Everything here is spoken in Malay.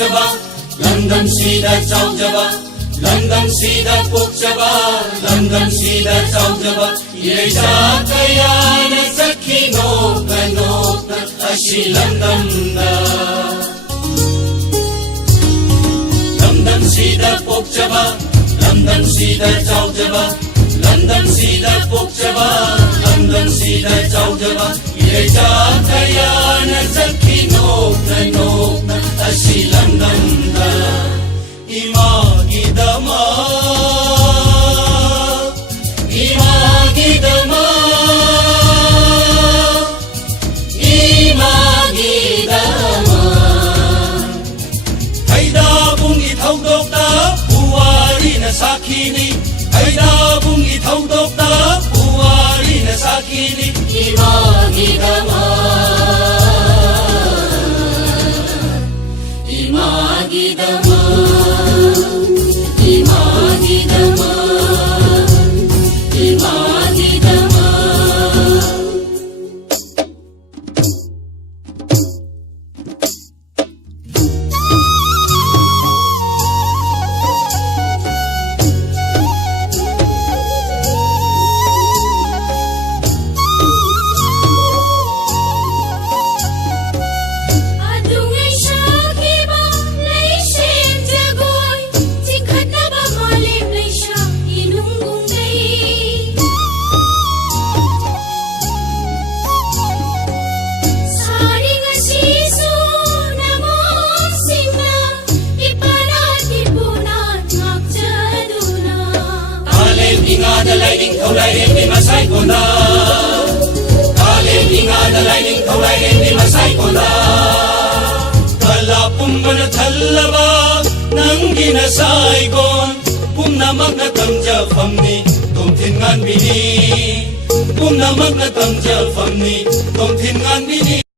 ꯄꯣꯛꯆꯕ ꯂꯝꯗꯝꯁꯤꯗ ꯆꯥꯎꯖꯕ ꯂꯝꯗꯝꯁꯤꯗ ꯄꯣꯛꯆꯕ ꯂꯝꯗꯝꯁꯤꯗ ꯆꯥꯎꯖꯕ ꯏꯔꯩꯆꯥ ꯀꯌꯥꯅ ꯆꯠꯈꯤ ꯅꯣꯛꯅ ꯅꯣꯛꯅ ꯑꯁꯤ ꯂꯝꯗꯝꯗ ꯂꯝꯗꯝꯁꯤꯗ ꯄꯣꯛꯆꯕ ꯂꯝꯗꯝꯁꯤꯗ ꯆꯥꯎꯖꯕ ꯂꯝꯗꯝꯁꯤꯗ ꯄꯣꯛꯆꯕ ꯂꯝꯗꯝꯁꯤꯗ ꯆꯥꯎꯖꯕ 이래자 그야는 섞이 녹나 녹나 다시 람담다 이마기다마 이마기다마 이마기다마 하이다붕이 더욱더 부활이나 사키니 하이다붕이 더욱더 부활이나 사키니 이마기다마 이마기다마 이마기다마 이마기다마 ingada lighting kaulay hindi masay ko na Kalin ingada lighting kaulay hindi masay ko na Kalapong manathalaba nang ginasay kon Kung namag na tamja famni Tungtin ngan bini Kung namag na tamja famni Tungtin ngan bini